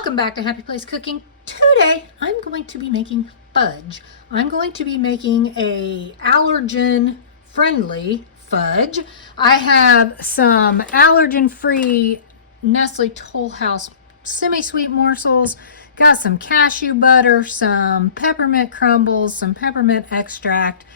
Welcome back to Happy Place Cooking. Today I'm going to be making fudge. I'm going to be making a allergen friendly fudge. I have some allergen free Nestle Toll House semi-sweet morsels, got some cashew butter, some peppermint crumbles, some peppermint extract,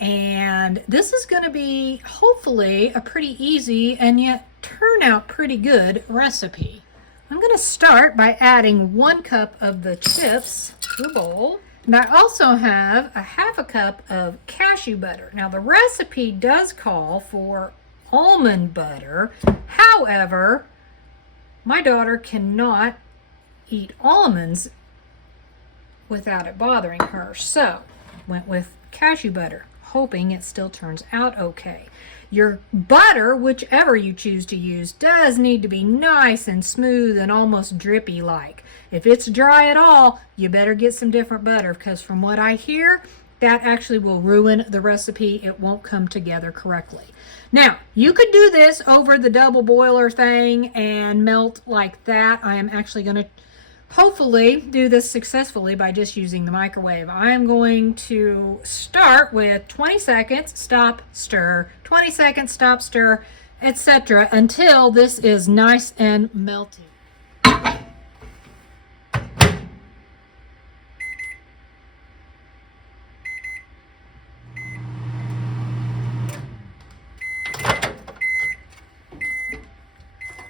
and this is going to be hopefully a pretty easy and yet turn out pretty good recipe. I'm going to start by adding 1 cup of the chips to a bowl. And I also have a half a cup of cashew butter. Now the recipe does call for almond butter. However, my daughter cannot eat almonds without it bothering her. So went with cashew butter, hoping it still turns out okay. Your butter, whichever you choose to use, does need to be nice and smooth and almost drippy like. If it's dry at all, you better get some different butter, because from what I hear, that actually will ruin the recipe. It won't come together correctly. Now, you could do this over the double boiler thing and melt like that. I am actually going to hopefully do this successfully by just using the microwave. I am going to start with 20 seconds, stop, stir, 20 seconds, stop, stir, etc. until this is nice and melted.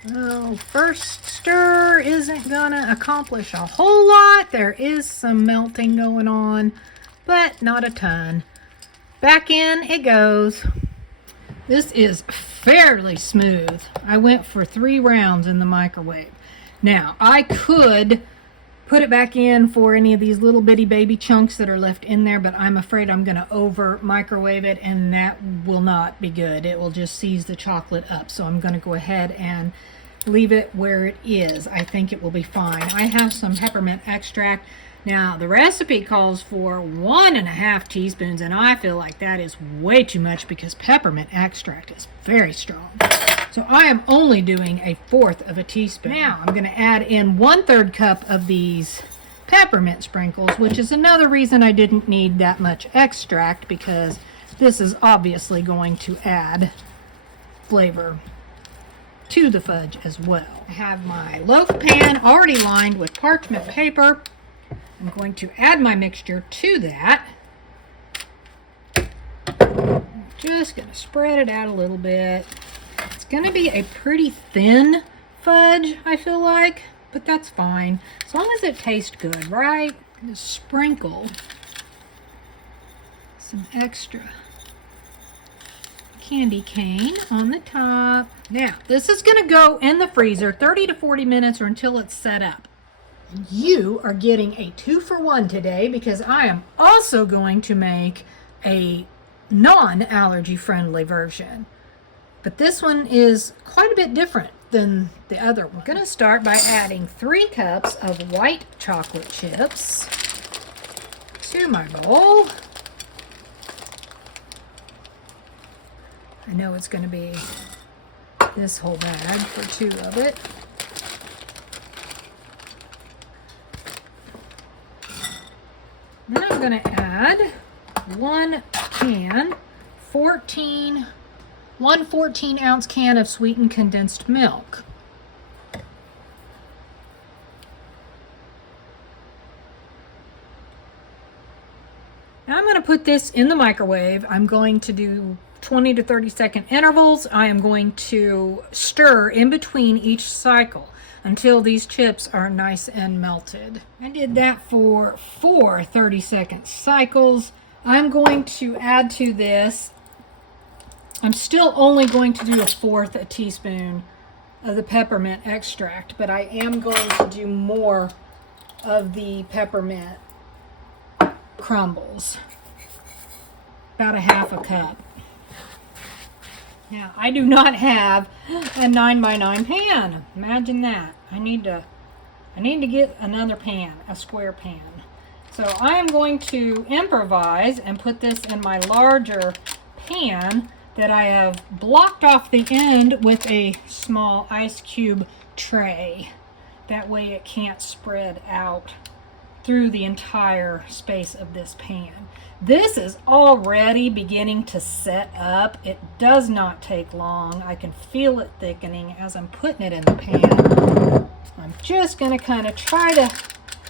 Well, first stir isn't gonna accomplish a whole lot. There is some melting going on, but not a ton. Back in it goes. This is fairly smooth. I went for 3 rounds in the microwave. Now, I could put it back in for any of these little bitty baby chunks that are left in there, but I'm afraid I'm gonna over microwave it, and that will not be good. It will just seize the chocolate up. So I'm gonna go ahead and leave it where it is. I think it will be fine. I have some peppermint extract. Now, the recipe calls for 1.5 teaspoons, and I feel like that is way too much because peppermint extract is very strong. So I am only doing 1/4 teaspoon. Now, I'm going to add in 1/3 cup of these peppermint sprinkles, which is another reason I didn't need that much extract, because this is obviously going to add flavor to the fudge as well. I have my loaf pan already lined with parchment paper. I'm going to add my mixture to that. Just going to spread it out a little bit. It's going to be a pretty thin fudge, I feel like, but that's fine. As long as it tastes good, right? Just sprinkle some extra candy cane on the top. Now, this is going to go in the freezer 30 to 40 minutes or until it's set up. You are getting a 2-for-1 today, because I am also going to make a non-allergy friendly version. But this one is quite a bit different than the other one. I'm going to start by adding 3 cups of white chocolate chips to my bowl. I know it's going to be this whole bag for 2 of it. Then I'm going to add 1 14-ounce can of sweetened condensed milk. Now I'm going to put this in the microwave. I'm going to do 20 to 30 second intervals. I am going to stir in between each cycle until these chips are nice and melted. I did that for 4 30-second cycles. I'm going to add to this, I'm still only going to do 1/4 teaspoon of the peppermint extract, but I am going to do more of the peppermint crumbles. About 1/2 cup. Now, I do not have a 9x9 pan. Imagine that. I need to get another pan, a square pan. So I am going to improvise and put this in my larger pan that I have blocked off the end with a small ice cube tray. That way it can't spread out through the entire space of this pan. This is already beginning to set up. It does not take long. I can feel it thickening as I'm putting it in the pan. I'm just going to kind of try to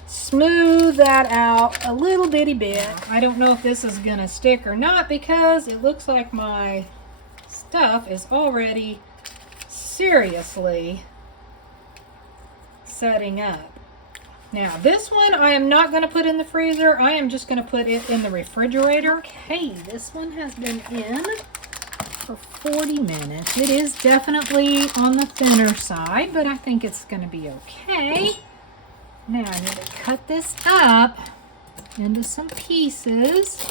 smooth that out a little bitty bit. I don't know if this is going to stick or not because it looks like my stuff is already seriously setting up. Now this one I am not going to put in the freezer. I am just going to put it in the refrigerator. Okay, this one has been in for 40 minutes. It is definitely on the thinner side, but I think it's going to be okay. Now I need to cut this up into some pieces.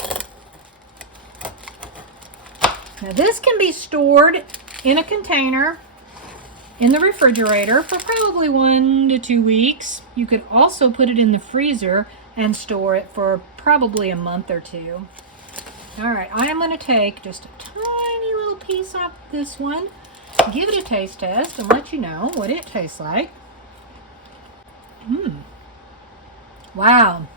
Now this can be stored in a container in the refrigerator for probably 1 to 2 weeks. You could also put it in the freezer and store it for probably a month or two. All right, I am going to take just a tiny little piece off this one, give it a taste test, and let you know what it tastes like. Wow.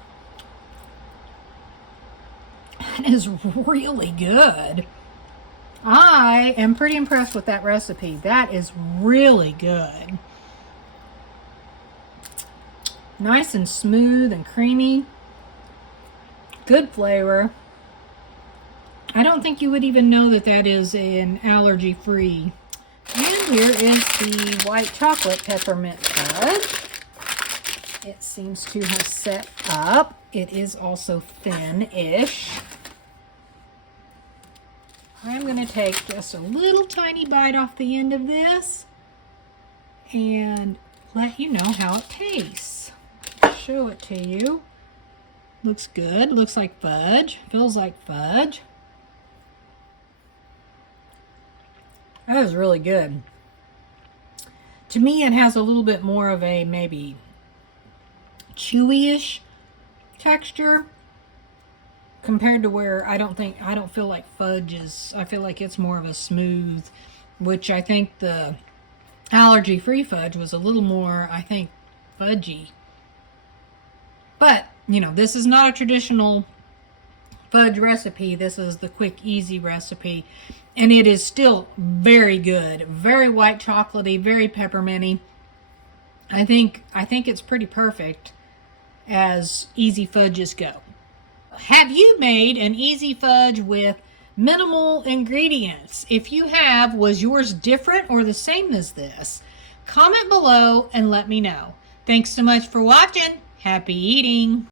That is really good. I am pretty impressed with that recipe. That is really good. Nice and smooth and creamy. Good flavor. I don't think you would even know that that is an allergy-free. And here is the white chocolate peppermint fudge. It seems to have set up. It is also thin-ish. I'm going to take just a little tiny bite off the end of this and let you know how it tastes. Show it to you. Looks good. Looks like fudge. Feels like fudge. That is really good. To me, it has a little bit more of a maybe chewy-ish texture compared to where I don't feel like fudge is. I feel like it's more of a smooth, which I think the allergy-free fudge was a little more, I think, fudgy. But, you know, this is not a traditional fudge recipe. This is the quick, easy recipe. And it is still very good. Very white chocolatey, very pepperminty. I think it's pretty perfect as easy fudges go. Have you made an easy fudge with minimal ingredients? If you have, was yours different or the same as this? Comment below and let me know. Thanks so much for watching. Happy eating.